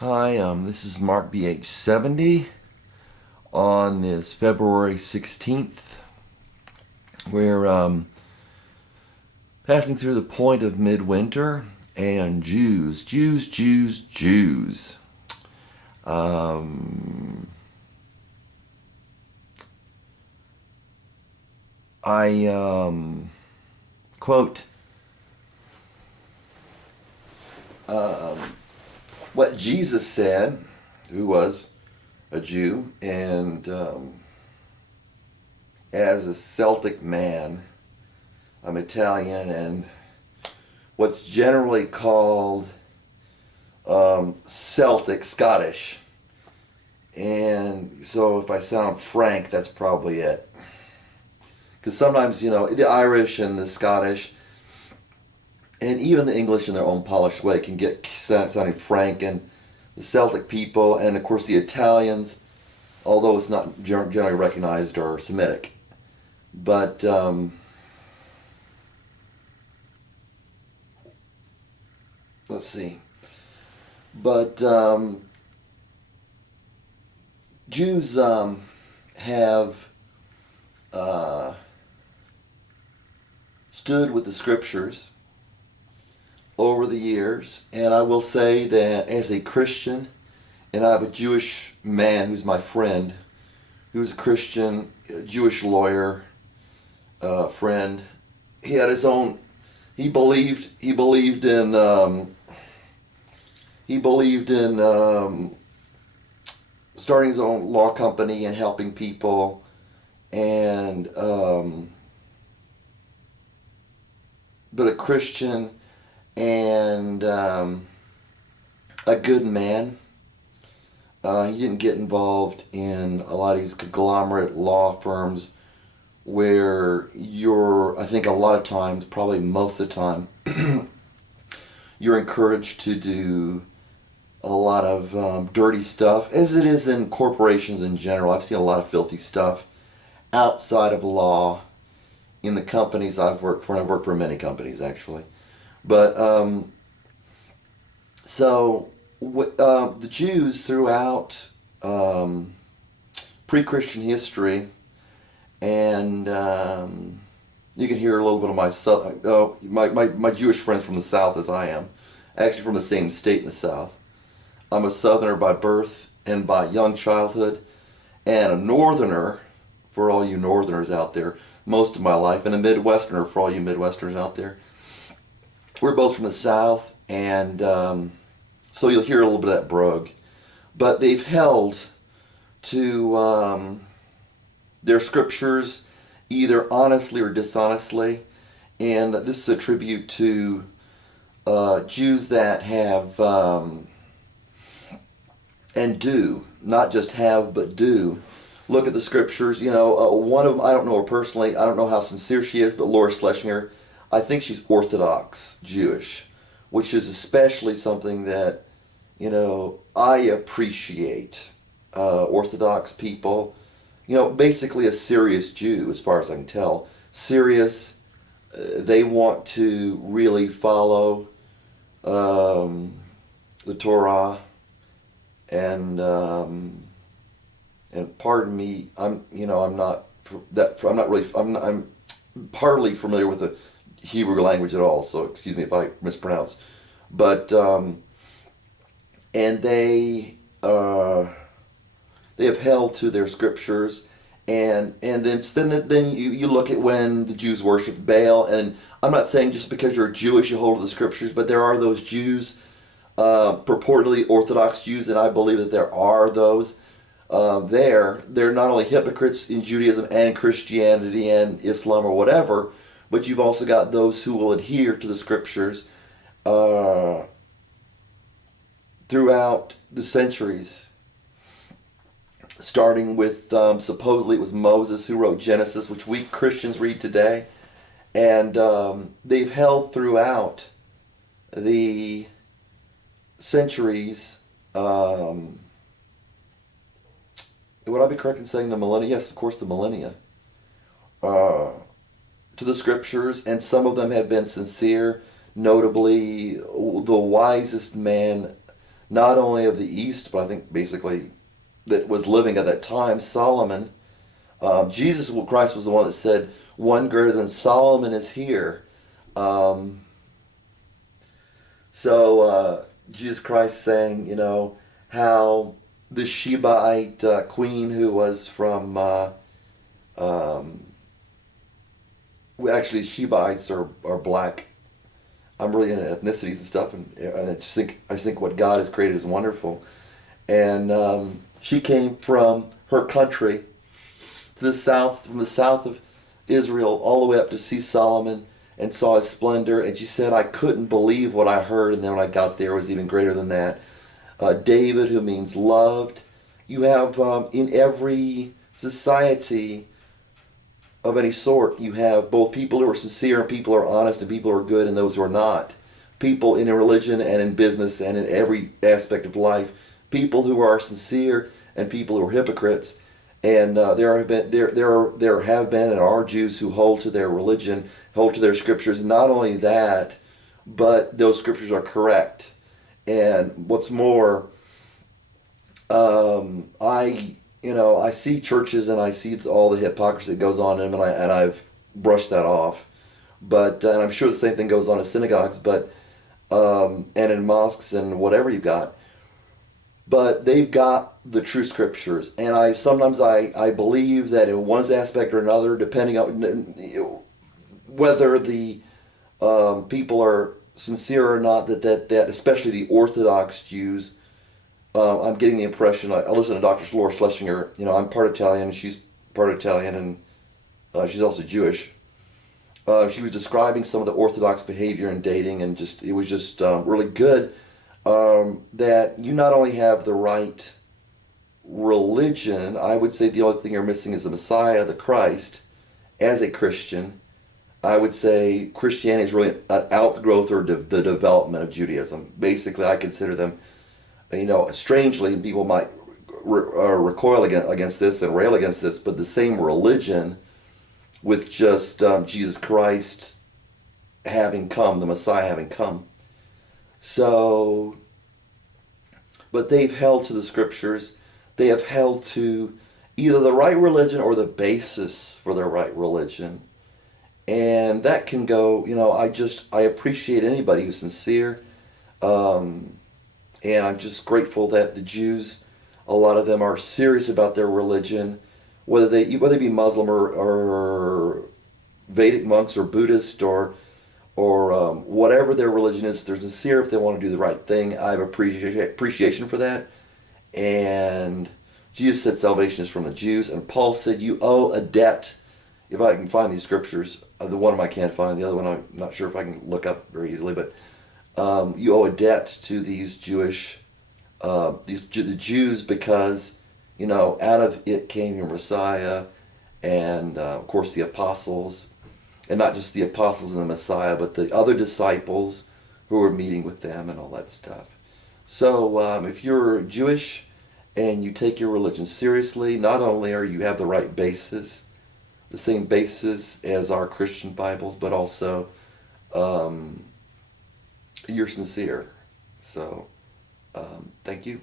Hi, this is Mark BH70 on this February 16th. We're passing through the point of midwinter and Jews. Um, I quote what Jesus said, who was a Jew, and as a Celtic man, I'm Italian, and what's generally called Celtic Scottish. And so if I sound frank, that's probably it. Because sometimes, the Irish and the Scottish, and even the English in their own polished way, can get sounding frank, and the Celtic people, and of course the Italians, although it's not generally recognized, are Semitic. But let's see. But Jews have stood with the scriptures over the years, and I will say that as a Christian, and I have a Jewish man who's my friend, who's a Christian, a Jewish lawyer, friend. He had his own. He believed in starting his own law company and helping people, and but a Christian and a good man. He didn't get involved in a lot of these conglomerate law firms where I think a lot of times, probably most of the time, you're encouraged to do a lot of dirty stuff, as it is in corporations in general. I've seen a lot of filthy stuff outside of law in the companies I've worked for, and I've worked for many companies actually. But the Jews throughout pre-Christian history, and you can hear a little bit of my Jewish friends from the South, as I am, actually from the same state in the South. I'm a Southerner by birth and by young childhood, and a Northerner for all you Northerners out there most of my life, and a Midwesterner for all you Midwesterners out there. We're both from the South, and so you'll hear a little bit of that brogue. But they've held to their scriptures either honestly or dishonestly, and this is a tribute to Jews that have and do, not just have but do, look at the scriptures. One of them, I don't know her personally, I don't know how sincere she is, but Laura Schlesinger, I think she's Orthodox Jewish, which is especially something that, I appreciate. Orthodox people, basically a serious Jew, as far as I can tell. Serious, they want to really follow the Torah, and pardon me, I'm partly familiar with the Hebrew language at all, so excuse me if I mispronounce. But and they have held to their scriptures, and then you look at when the Jews worship Baal, and I'm not saying just because you're Jewish you hold to the scriptures, but there are those Jews, purportedly Orthodox Jews, and I believe that there are those. They're not only hypocrites in Judaism and Christianity and Islam or whatever, but you've also got those who will adhere to the scriptures throughout the centuries, starting with supposedly it was Moses who wrote Genesis, which we Christians read today, and they've held throughout the centuries. Would I be correct in saying the millennia? Yes, of course, the millennia. To the scriptures, and some of them have been sincere. Notably, the wisest man not only of the East, but I think basically that was living at that time, Solomon. Jesus Christ was the one that said, "One greater than Solomon is here." Um, Jesus Christ saying, how the Shebite queen who was from, um, actually Shebites are black. I'm really into ethnicities and stuff, and I just think what God has created is wonderful. And she came from her country to the south, from the south of Israel, all the way up to see Solomon and saw his splendor. And she said, I couldn't believe what I heard, and then when I got there, it was even greater than that. David, who means loved. You have in every society of any sort, you have both people who are sincere and people who are honest and people who are good and those who are not. People in religion and in business and in every aspect of life. People who are sincere and people who are hypocrites. And there have been and are Jews who hold to their religion, hold to their scriptures. Not only that, but those scriptures are correct. And what's more, I see churches and I see all the hypocrisy that goes on in them, and I've brushed that off. But and I'm sure the same thing goes on in synagogues, but and in mosques and whatever you've got. But they've got the true scriptures, and I believe that in one aspect or another, depending on whether the people are sincere or not, that especially the Orthodox Jews. I'm getting the impression. I listen to Dr. Laura Schlesinger. I'm part Italian. She's part Italian, and she's also Jewish. She was describing some of the Orthodox behavior in dating, and it was just really good. That you not only have the right religion, I would say the only thing you're missing is the Messiah, the Christ, as a Christian. I would say Christianity is really an outgrowth or the development of Judaism. Basically, I consider them, strangely, people might recoil against this and rail against this, but the same religion with just Jesus Christ having come, the Messiah having come. So, but they've held to the scriptures. They have held to either the right religion or the basis for their right religion. And that can go, I appreciate anybody who's sincere. And I'm just grateful that the Jews, a lot of them are serious about their religion, whether they be Muslim or Vedic monks or Buddhist or whatever their religion is. If they're sincere, if they want to do the right thing, I have appreciation for that. And Jesus said salvation is from the Jews, and Paul said you owe a debt. If I can find these scriptures, the one of them I can't find, the other one I'm not sure if I can look up very easily, but you owe a debt to these the Jews, because out of it came your Messiah, and of course the apostles, and not just the apostles and the Messiah, but the other disciples who were meeting with them and all that stuff. So if you're Jewish and you take your religion seriously, not only are you have the right basis, the same basis as our Christian Bibles, but also you're sincere. So, thank you.